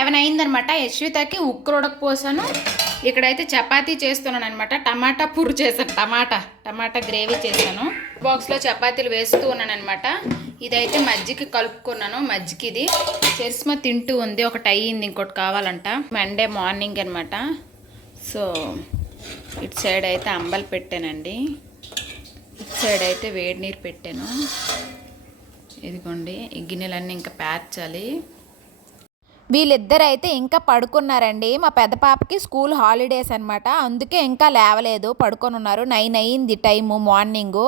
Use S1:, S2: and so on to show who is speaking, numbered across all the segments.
S1: Seven అయిందనమాట. యశ్వితకి ఉక్కు పోసాను ఇక్కడైతే చపాతీ చేస్తున్నాను అనమాట టమాటా పురు చేశాను. టమాటా టమాటా గ్రేవీ చేశాను. బాక్స్లో చపాతీలు వేస్తూ ఉన్నాను అనమాట ఇదైతే మజ్జికి కలుపుకున్నాను. మజ్జికి ఇది చెస్మ తింటూ ఉంది. ఒకటి అయ్యింది ఇంకోటి కావాలంట. మండే మార్నింగ్ అనమాట. సో ఇటు సైడ్ అయితే అంబలు పెట్టానండి. ఇటు సైడ్ అయితే వేడి నీరు పెట్టాను. ఇదిగోండి ఈ గిన్నెలన్నీ ఇంకా పేర్చాలి
S2: వీళ్ళిద్దరు అయితే ఇంకా పడుకున్నారండి. మా పెద్ద పాపకి స్కూల్ హాలిడేస్ అనమాట అందుకే ఇంకా లేవలేదు పడుకొని ఉన్నారు నైన్ అయ్యింది టైము మార్నింగ్.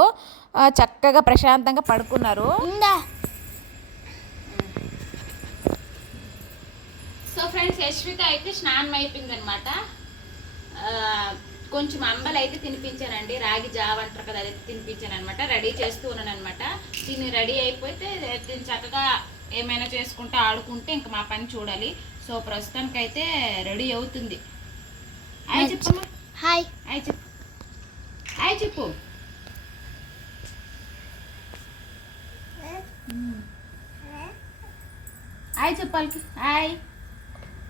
S2: చక్కగా ప్రశాంతంగా పడుకున్నారు.
S1: సో ఫ్రెండ్స్ యశ్విత అయితే స్నానం అయిపోయింది అనమాట కొంచెం అంబలు అయితే తినిపించానండి రాగి జావ అంటారు కదా అదైతే తినిపించాను అనమాట రెడీ చేస్తూ ఉన్నాను అనమాట దీన్ని రెడీ అయిపోతే దీన్ని చక్కగా ఏమైనా చేసుకుంటే ఆడుకుంటే ఇంకా మా పని చూడాలి. సో ప్రస్తుతానికి అయితే రెడీ అవుతుంది. హాయ్ చెప్పమ్మా.
S3: హాయ్.
S1: హాయ్ చెప్పు. హాయ్ చెప్పు. హాయ్ చెప్పాలి హాయ్.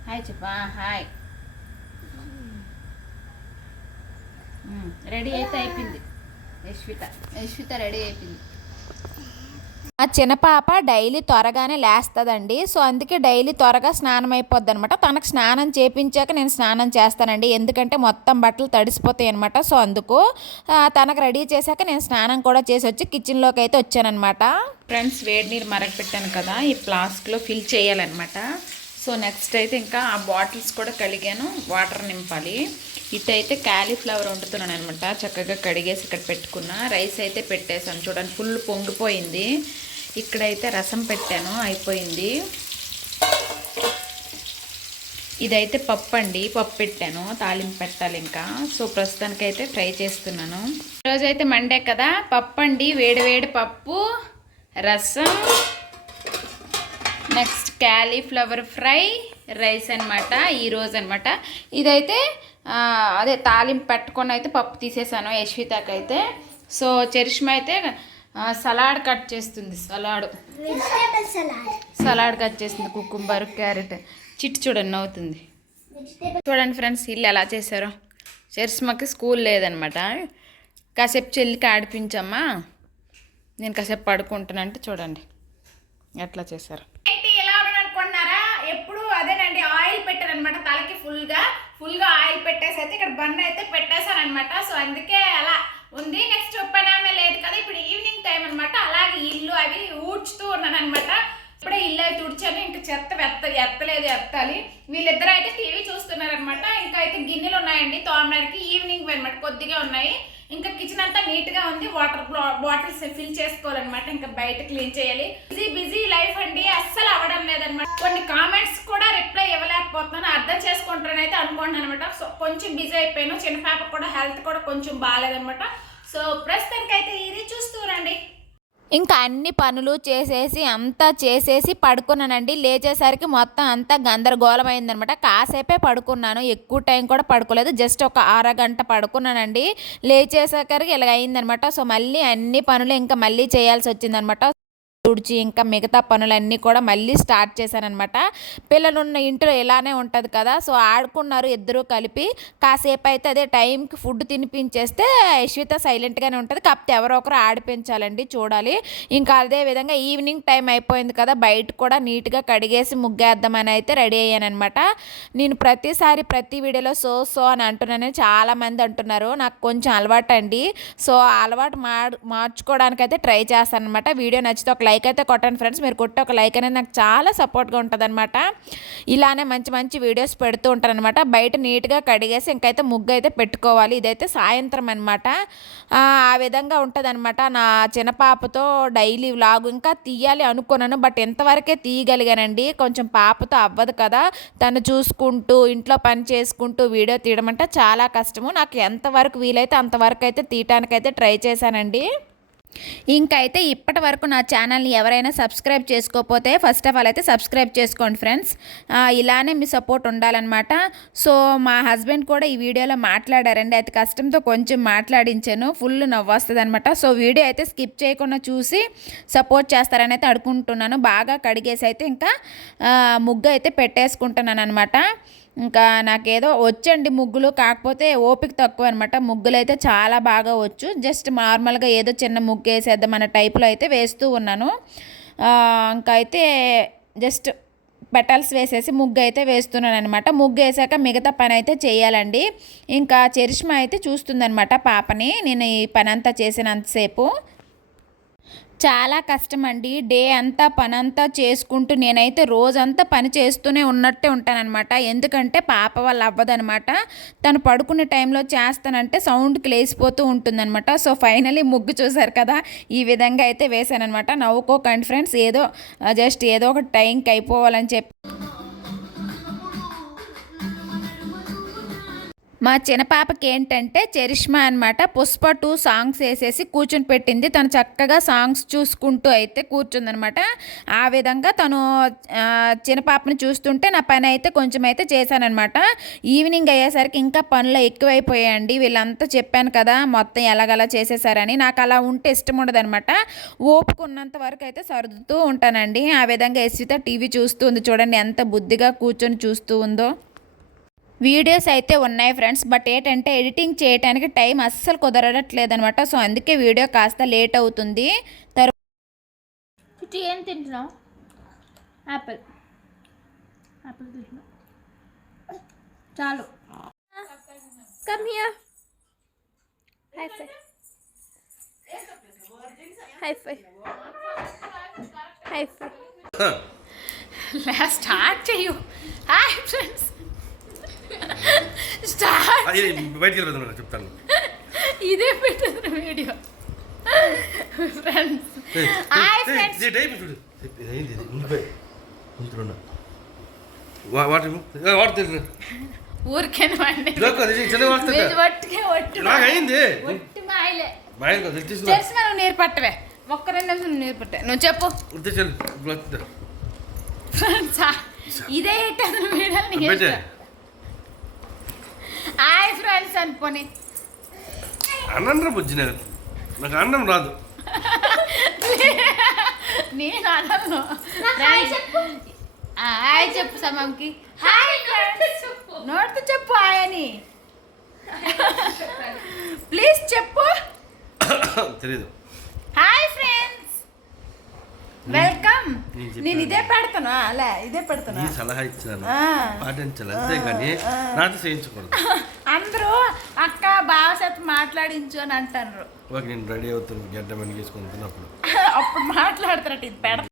S1: హాయ్ చెప్పు. హాయ్. రెడీ అయితే అయిపోయింది. యశ్విత. యశ్విత రెడీ అయిపోయింది.
S2: ఆ చిన్న పాప డైలీ త్వరగానే లేస్తుందండి. సో అందుకే డైలీ త్వరగా స్నానం అయిపోద్ది అనమాట తనకు స్నానం చేపించాక నేను స్నానం చేస్తానండి. ఎందుకంటే మొత్తం బట్టలు తడిసిపోతాయి అనమాట సో అందుకు తనకు రెడీ చేశాక నేను స్నానం కూడా చేసి వచ్చి కిచెన్లోకి అయితే వచ్చానమాట
S1: ఫ్రెండ్స్ వేడి నీరు మరగపెట్టాను కదా ఈ ఫ్లాస్క్లో ఫిల్ చేయాలన్నమాట. సో నెక్స్ట్ అయితే ఇంకా ఆ బాటిల్స్ కూడా కడిగాను వాటర్ నింపాలి. ఇటైతే క్యాలీఫ్లవర్ వండుతున్నాను అనమాట చక్కగా కడిగేసి ఇక్కడ పెట్టుకున్న. రైస్ అయితే పెట్టేశాను. చూడండి ఫుల్ పొంగిపోయింది. ఇక్కడైతే రసం పెట్టాను అయిపోయింది. ఇదైతే పప్పు అండి పప్పు పెట్టాను తాలింపు పెట్టాలి ఇంకా. సో ప్రస్తుతానికైతే ఫ్రై చేస్తున్నాను. ఈరోజు అయితే మండే కదా పప్పు అండి వేడివేడి పప్పు రసం నెక్స్ట్ క్యాలీఫ్లవర్ ఫ్రై రైస్ అనమాట ఈరోజు అనమాట ఇదైతే అదే తాలింపు పెట్టుకొని అయితే పప్పు తీసేసాను యశ్వితాకి సో చరిష్మ అయితే సలాడ్ కట్ చేస్తుంది salad.
S3: Vegetable salad
S1: salad cut చేస్తుంది కుకుంబర్ క్యారెట్. చిట్టు చూడండి నవ్వుతుంది.
S3: వెజిటేబుల్
S1: చూడండి ఫ్రెండ్స్ ఇల్లు ఎలా చేశారో. చరిష్మకి స్కూల్ లేదనమాట. కాసేపు చెల్లికి ఆడిపించమ్మా. నేను కాసేపు పడుకుంటానంటే చూడండి ఎట్లా చేశారు. ఏంటి ఎలా అనుకుంటున్నారా ఎప్పుడు అదేనండి ఆయిల్ పెట్టాను అనమాట తలకి ఫుల్గా ఫుల్గా ఆయిల్ పెట్టేసి అయితే ఇక్కడ బన్ అయితే పెట్టేశాను అనమాట సో అందుకే అలా ఉంది. నెక్స్ట్ పనామే లేదు కదా ఇప్పుడు ఈవినింగ్ టైం అనమాట అలాగే ఇల్లు అవి ఊడ్చుతూ ఉన్నాను అనమాట ఇప్పుడే ఇల్లు అవి తుడిచాను ఇంకా చెత్త వెత్త ఎత్తలేదు ఎత్తాలి. వీళ్ళిద్దరు అయితే టీవీ చూస్తున్నారు అనమాట ఇంకా అయితే గిన్నెలు ఉన్నాయండి తోమడానికి. ఈవినింగ్ అనమాట కొద్దిగా ఉన్నాయి. ఇంకా కిచెన్ అంతా నీట్గా ఉంది. వాటర్ బాటిల్స్ ఫిల్ చేసుకోవాలన్నమాట. ఇంకా బయట క్లీన్ చేయాలి. బిజీ బిజీ లైఫ్ అండి. అస్సలు అవ్వడం లేదనమాట కొన్ని కామెంట్స్ కూడా రిప్లై ఇవ్వలేకపోతున్నాను. అర్థం చేసుకుంటానని అయితే అనుకుంటున్నాను అనమాట సో కొంచెం బిజీ అయిపోయాను. చిన్న పాప కూడా హెల్త్ కూడా కొంచెం బాగాలేదనమాట సో ప్రస్తుతానికి అయితే ఇది చూస్తూ రండి.
S2: ఇంకా అన్ని పనులు చేసేసి అంతా చేసేసి పడుకున్నానండి. లేచేసరికి మొత్తం అంతా గందరగోళం అయిందనమాట కాసేపే పడుకున్నాను. ఎక్కువ టైం కూడా పడుకోలేదు. జస్ట్ ఒక అరగంట పడుకున్నానండి. లేచేసరికి ఇలాగ అయిందనమాట సో మళ్ళీ అన్ని పనులు ఇంకా మళ్ళీ చేయాల్సి వచ్చిందనమాట. తుడిచి ఇంకా మిగతా పనులన్నీ కూడా మళ్ళీ స్టార్ట్ చేశానమాట పిల్లలున్న ఇంట్లో ఇలానే ఉంటుంది కదా సో ఆడుకున్నారు ఇద్దరూ కలిపి. కాసేపు అయితే అదే టైంకి ఫుడ్ తినిపించేస్తే యశ్విత సైలెంట్గానే ఉంటుంది. కాకపోతే ఎవరో ఒకరు ఆడిపించాలండి చూడాలి. ఇంకా అదే విధంగా ఈవినింగ్ టైం అయిపోయింది కదా బయట కూడా నీట్గా కడిగేసి ముగ్గేద్దామని అయితే రెడీ అయ్యానమాట నేను ప్రతిసారి ప్రతి వీడియోలో సో సో అని అంటున్నాను చాలామంది అంటున్నారు. నాకు కొంచెం అలవాటు అండి సో అలవాటు మార్ మార్చుకోవడానికి అయితే ట్రై చేస్తాను అనమాట వీడియో నచ్చితే ఒక లైక్ అయితే కొట్టండి ఫ్రెండ్స్ మీరు కొట్టే ఒక లైక్ అనేది నాకు చాలా సపోర్ట్గా ఉంటుంది అనమాట ఇలానే మంచి మంచి వీడియోస్ పెడుతూ ఉంటాను అనమాట బయట నీట్గా కడిగేసి ఇంకైతే ముగ్గు అయితే పెట్టుకోవాలి. ఇదైతే సాయంత్రం అనమాట ఆ విధంగా ఉంటుంది అనమాట నా చిన్న పాపతో డైలీ వ్లాగ్ ఇంకా తీయాలి అనుకున్నాను. బట్ ఎంతవరకే తీయగలిగానండి. కొంచెం పాపతో అవ్వదు కదా. తను చూసుకుంటూ ఇంట్లో పని చేసుకుంటూ వీడియో తీయడం అంటే చాలా కష్టము. నాకు ఎంతవరకు వీలైతే అంతవరకు అయితే తీయటానికైతే ట్రై చేశానండి.
S1: ఇంకైతే ఇప్పటి వరకు నా ఛానల్ని ఎవరైనా సబ్స్క్రైబ్ చేసుకోకపోతే ఫస్ట్ ఆఫ్ ఆల్ అయితే సబ్స్క్రైబ్ చేసుకోండి ఫ్రెండ్స్. ఇలానే మీ సపోర్ట్ ఉండాలన్నమాట. సో మా హస్బెండ్ కూడా ఈ వీడియోలో మాట్లాడారండి. అయితే కష్టంతో కొంచెం మాట్లాడించాను. ఫుల్ నవ్వొస్తుంది అనమాట సో వీడియో అయితే స్కిప్ చేయకుండా చూసి సపోర్ట్ చేస్తారని అయితే అడుకుంటున్నాను బాగా కడిగేసి అయితే ఇంకా ముగ్గు అయితే పెట్టేసుకుంటున్నాను అనమాట ఇంకా నాకేదో వచ్చండి ముగ్గులు కాకపోతే ఓపిక తక్కువ అనమాట ముగ్గులు అయితే చాలా బాగా వచ్చు. జస్ట్ నార్మల్గా ఏదో చిన్న ముగ్గు వేసేద్దాం అన్న టైప్లో అయితే వేస్తూ ఉన్నాను. ఇంకా అయితే జస్ట్ పెటల్స్ వేసేసి ముగ్గు అయితే వేస్తున్నాను అనమాట ముగ్గు వేసాక మిగతా పని అయితే చేయాలండి. ఇంకా చరిష్మా అయితే చూస్తుందనమాట పాపని. నేను ఈ పని అంతా చేసినంతసేపు చాలా కష్టం అండి డే అంతా పని అంతా చేసుకుంటూ నేనైతే రోజంతా పని చేస్తూనే ఉన్నట్టే ఉంటానన్నమాట. ఎందుకంటే పాప వాళ్ళు అవ్వదనమాట తను పడుకునే టైంలో చేస్తానంటే సౌండ్కి లేసిపోతూ ఉంటుందన్నమాట. సో ఫైనలీ ముగ్గు చూసారు కదా ఈ విధంగా అయితే వేశానమాట నవ్వుకోకండి ఫ్రెండ్స్ ఏదో జస్ట్ ఏదో ఒక టైంకి అయిపోవాలని చెప్పి. మా చిన్నపాపకి ఏంటంటే చరిష్మా అనమాట పుష్ప టూ సాంగ్స్ వేసేసి కూర్చుని పెట్టింది. తను చక్కగా సాంగ్స్ చూసుకుంటూ అయితే కూర్చుందనమాట ఆ విధంగా తను చిన్నపాపని చూస్తుంటే నా పని అయితే కొంచెం అయితే చేశానన్నమాట. ఈవినింగ్ అయ్యేసరికి ఇంకా పనులు ఎక్కువైపోయాయండి. వీళ్ళంతా చెప్పాను కదా మొత్తం ఎలాగలా చేసేసారని. నాకు అలా ఉంటే ఇష్టం ఉండదనమాట ఓపుకున్నంత వరకు అయితే సర్దుతూ ఉంటానండి. ఆ విధంగా ఎస్విత టీవీ చూస్తూ ఉంది చూడండి ఎంత బుద్ధిగా కూర్చొని చూస్తూ ఉందో. వీడియోస్ అయితే ఉన్నాయి ఫ్రెండ్స్ బట్ ఏంటంటే ఎడిటింగ్ చేయడానికి టైం అస్సలు కుదరట్లేదు అనమాట సో అందుకే వీడియో కాస్త లేట్ అవుతుంది. తర్వాత
S4: ఏం తింటున్నావు? యాపిల్. యాపిల్ తింటున్నావు. చాలు. Come here. High five high five high five
S5: start చెయ్యు హాయ్ ఫ్రెండ్స్
S6: అదే బయటికి వెళ్ళిపోతున్నా చెప్తాను.
S5: ఇదే పెట్టిన వీడియో. ఫ్రెండ్స్ హాయ్ ఫ్రెండ్స్
S6: ఇది టైప్ చూడు. అయింది ఇది? ఉండిపోయి. ఉంటున్నా వాటర్ వాటర్ తెలుసు
S5: తెలిసి మనం నేర్పట్టవే ఒక్క రెండు నిమిషం నేర్పట్టే నువ్వు చెప్పు? ఫ్రెండ్స్ ఇదే వీడియో హాయ్ ఫ్రెండ్స్ అనుకోని
S6: అన్నం రా బుజ్జి నాకు నాకు అన్నం రాదు.
S5: నేను అనను ఆ, హాయ్ చెప్పు సమంకి. హాయ్ నోటితో చెప్పు. హాయ్ అని ప్లీజ్ చెప్పు.
S6: తెలీదు.
S5: Hi friends. వెల్కమ్.
S6: నేను
S5: ఇదే పెడతాను అలా ఇదే పెడతాను
S6: సలహా ఇచ్చినాను
S5: ఆ.
S6: పాటించాలి. అంతే కానీ నాతో చేయించకూడదు.
S5: అందరూ అక్క బాగా చేత మాట్లాడించు అని అంటారు.
S6: ఓకే నేను రెడీ అవుతాను గంట మని వేసుకుంటున్నప్పుడు
S5: అప్పుడు. మాట్లాడతారట ఇది పెడ సో ఫ్రెండ్స్ ఈ రోజు